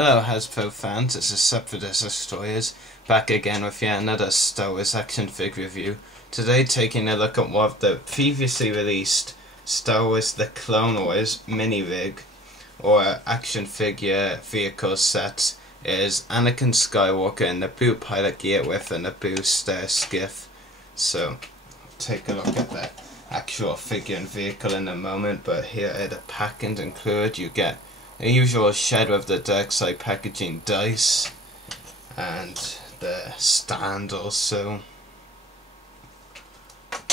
Hello Hasbro fans, this is Sub for Destroyers, back again with yet another Star Wars action figure review. Today taking a look at one of the previously released Star Wars The Clone Wars mini rig or action figure vehicle sets is Anakin Skywalker in Naboo pilot gear with a Naboo Skiff. So take a look at the actual figure and vehicle in a moment, but here are the packings included. You get a usual shed with the dark side packaging dice and the stand also,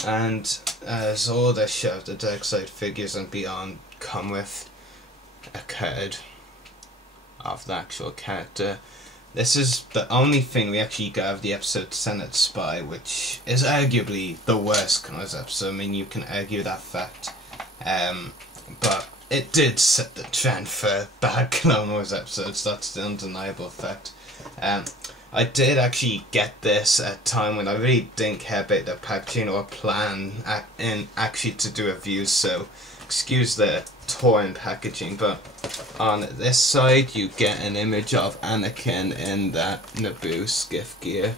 and as all the shed of the dark side figures and beyond come with a card of the actual character. This is the only thing we actually got of the episode Senate Spy, which is arguably the worst Clone Wars episode. I mean, you can argue that fact, but it did set the trend for bad Clone Wars episodes. That's the undeniable fact. I did actually get this at a time when I really didn't care about the packaging or plan actually to do reviews, so excuse the torn packaging. But on this side you get an image of Anakin in that Naboo Skiff gear,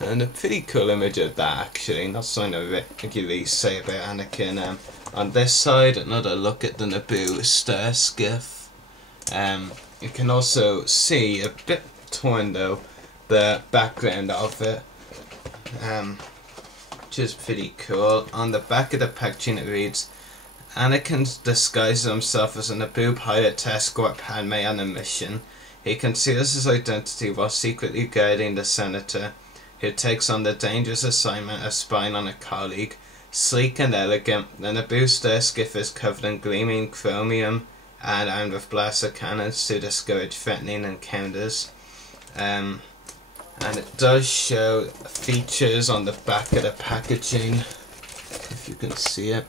and a pretty cool image of that actually, not something I regularly say about Anakin. On this side, another look at the Naboo Skiff. You can also see, a bit torn though, the background of it, which is pretty cool. On the back of the packaging it reads, Anakin disguises himself as a Naboo pilot to escort Padme on a mission. He conceals his identity while secretly guiding the senator, who takes on the dangerous assignment of spying on a colleague. Sleek and elegant, the Naboo Skiff is covered in gleaming chromium and armed with blaster cannons to discourage threatening encounters. And it does show features on the back of the packaging, if you can see it.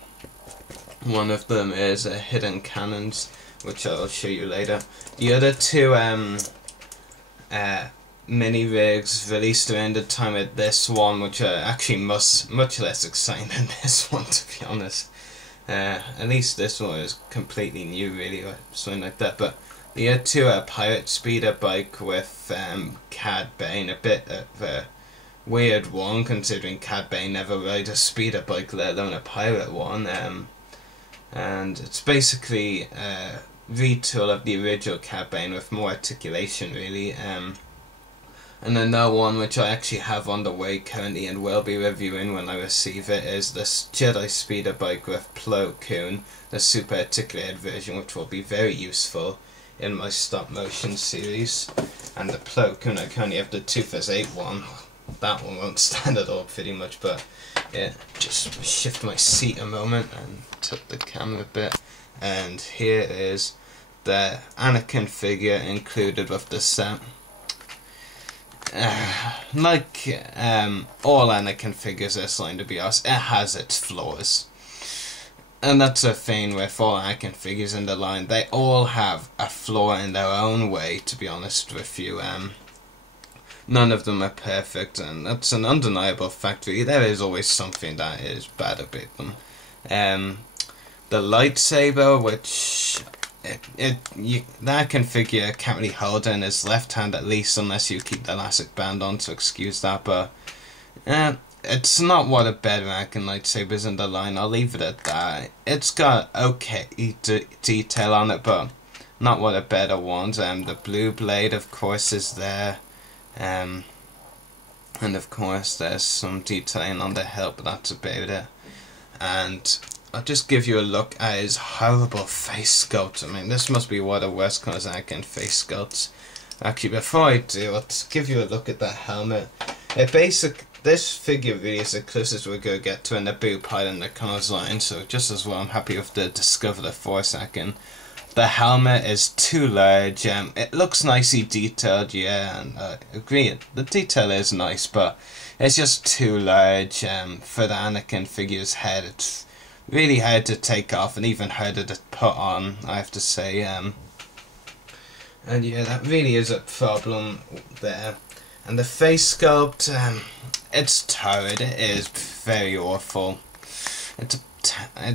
One of them is hidden cannons, which I'll show you later. The other two mini rigs released around the time of this one, which are actually much less exciting than this one, to be honest. At least this one is completely new, really, or something like that. But the other two are pirate speeder bike with Cad Bane, a bit of a weird one considering Cad Bane never rode a speeder bike, let alone a pirate one. And it's basically a retool of the original Cad Bane with more articulation, really. And another one which I actually have on the way currently and will be reviewing when I receive it is this Jedi speeder bike with Plo Koon, the super articulated version, which will be very useful in my stop motion series. And the Plo Koon, I currently have the 2x8 one. That one won't stand at all pretty much, but yeah, just shift my seat a moment and tilt the camera a bit. And here is the Anakin figure included with the set. Like all Anakin figures this line, to be honest, it has its flaws. And that's a thing with all Anakin figures in the line. They all have a flaw in their own way, to be honest with you. None of them are perfect, and that's an undeniable fact, really. There is always something that is bad about them. The lightsaber, which that figure can't really hold in his left hand, at least, unless you keep the elastic band on, to excuse that. But it's not one of the better Anakin lightsabers in the line, I'll leave it at that. It's got okay detail on it, but not one of the better ones. The blue blade, of course, is there. And of course there's some detailing on the hilt, but that's about it. And I'll just give you a look at his horrible face sculpt. I mean, this must be one of the worst kinds of Anakin face sculpts. Actually, before I do, I'll give you a look at that helmet. This figure really is the closest we're going to get to a Naboo pilot in the Clone Wars line, so just as well I'm happy with the Discover the Force Anakin. The helmet is too large. It looks nicely detailed, yeah, and I agree, the detail is nice, but it's just too large for the Anakin figure's head. It's really hard to take off and even harder to put on, I have to say. And yeah, that really is a problem there. And the face sculpt, it's torrid. It is very awful. It's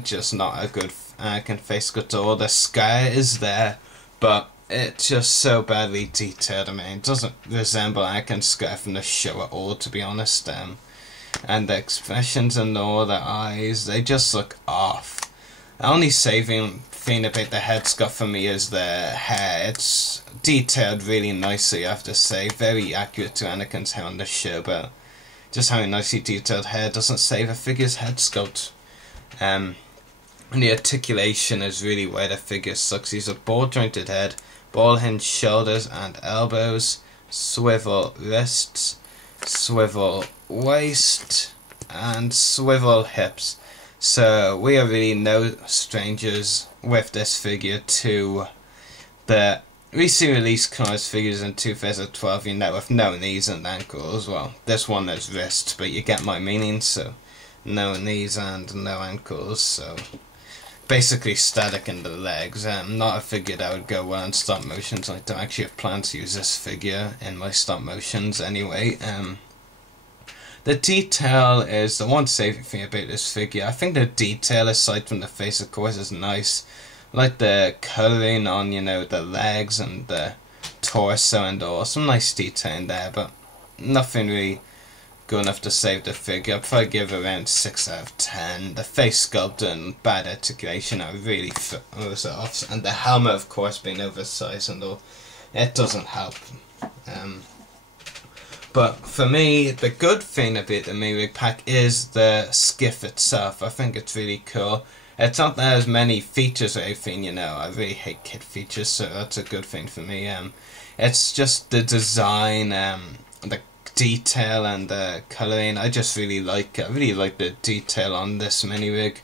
just not a good Anakin face sculpt at all. The scar is there, but it's just so badly detailed. I mean, it doesn't resemble Anakin Skywalker from the show at all, to be honest. And the expressions and all the eyes, they just look off. The only saving thing about the head sculpt for me is the hair. It's detailed really nicely, I have to say. Very accurate to Anakin's hair on the show, but just having nicely detailed hair doesn't save a figure's head sculpt. And the articulation is really where the figure sucks. He's a ball-jointed head, ball-hinged shoulders and elbows, swivel wrists, swivel waist, and swivel hips. So we are really no strangers with this figure to the recently released Cars figures in 2012, you know, with no knees and ankles. Well, this one has wrists, but you get my meaning, so no knees and no ankles, so basically static in the legs. Not a figure that would go well in stop motions. I don't actually have plans to use this figure in my stop motions anyway. The detail is the one saving thing about this figure. I think the detail, aside from the face, of course, is nice. I like the colouring on, you know, the legs and the torso and all. Some nice detail in there, but nothing really good enough to save the figure. I'd probably give it around 6 out of 10. The face sculpt and bad articulation are really throws it off. And the helmet, of course, being oversized and all, it doesn't help. But for me, the good thing about the Mini-Rig pack is the skiff itself. I think it's really cool. It's not that as many features or anything, you know. I really hate kit features, so that's a good thing for me. It's just the design, the detail and the colouring. I just really like it. I really like the detail on this Mini-Rig.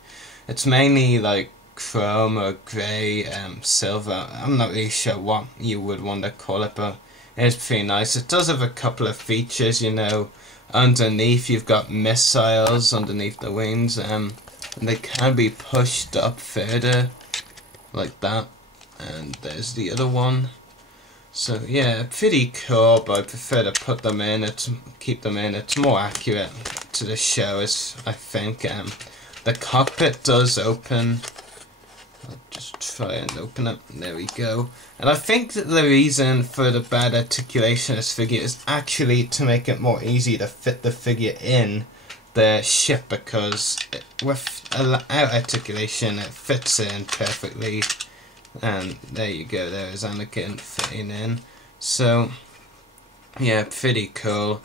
It's mainly like chrome or grey, silver. I'm not really sure what you would want to call it, but it's pretty nice. It does have a couple of features, you know. Underneath you've got missiles underneath the wings, and they can be pushed up further like that. And there's the other one. So yeah, pretty cool, but I prefer to put them in, keep them in. It's more accurate to the show, I think. The cockpit does open. I'll just try and open it. There we go. And I think that the reason for the bad articulation of this figure is actually to make it more easy to fit the figure in the ship, because without articulation it fits in perfectly. And there you go, there is Anakin fitting in. So yeah, pretty cool.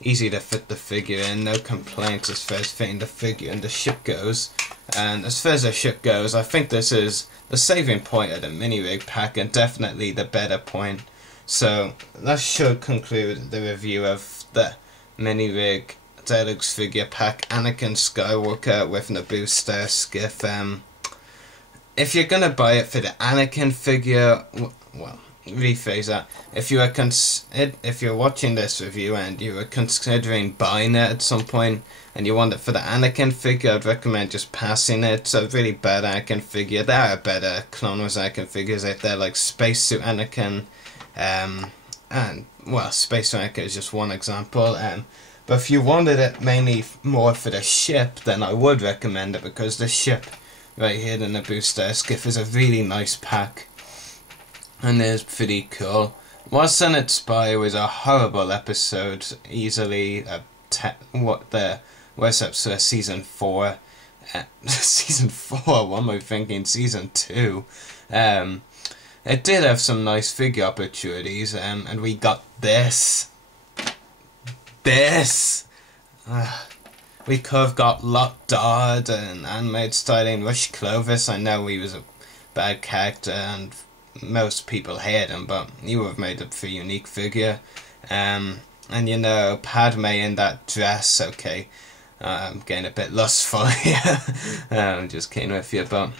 Easy to fit the figure in, no complaints as far as fitting the figure in the ship goes. And as far as the ship goes, I think this is the saving point of the Mini-Rig pack, and definitely the better point. So that should conclude the review of the Mini-Rig Deluxe figure pack Anakin Skywalker with Naboo Star Skiff. If you're gonna buy it for the Anakin figure, well, rephrase that. If you're watching this review and you were considering buying it at some point and you want it for the Anakin figure, I'd recommend just passing it. It's a really bad Anakin figure. There are better Clone Wars Anakin figures out there, like Spacesuit Anakin, and well, Spacesuit Anakin is just one example. But if you wanted it mainly more for the ship, then I would recommend it, because the ship right here, the Naboo Star Skiff, is a really nice pack. And it's pretty cool. What's in It Spy was a horrible episode, easily worst episode of season 4. Season 4, what am I thinking? Season 2. It did have some nice figure opportunities, and we got this. We could have got Lot Dodd and animated styling Rush Clovis. I know he was a bad character and most people hate him, but he would have made it for a unique figure. And you know, Padme in that dress, okay, I'm getting a bit lustful here. I'm just kidding with you, but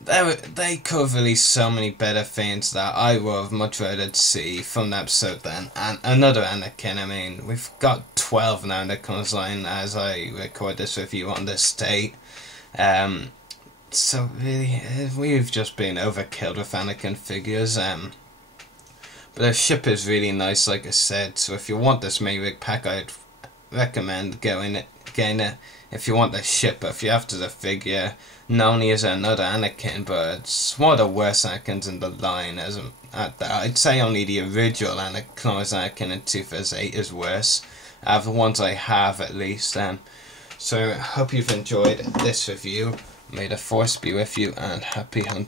they could have released so many better things that I would have much rather see from the episode than another Anakin. I mean, we've got 12 now that comes line as I record this review on this date. So really, we've just been overkilled with Anakin figures. But the ship is really nice, like I said. So if you want this Mini-Rig pack, I'd recommend getting it. if you want the ship, but if you're after the figure, not only is there another Anakin, but it's one of the worst Anakins in the line. I'd say only the original Anakin in 2008 is worse. The ones I have, at least. So I hope you've enjoyed this review. May the Force be with you, and happy hunting.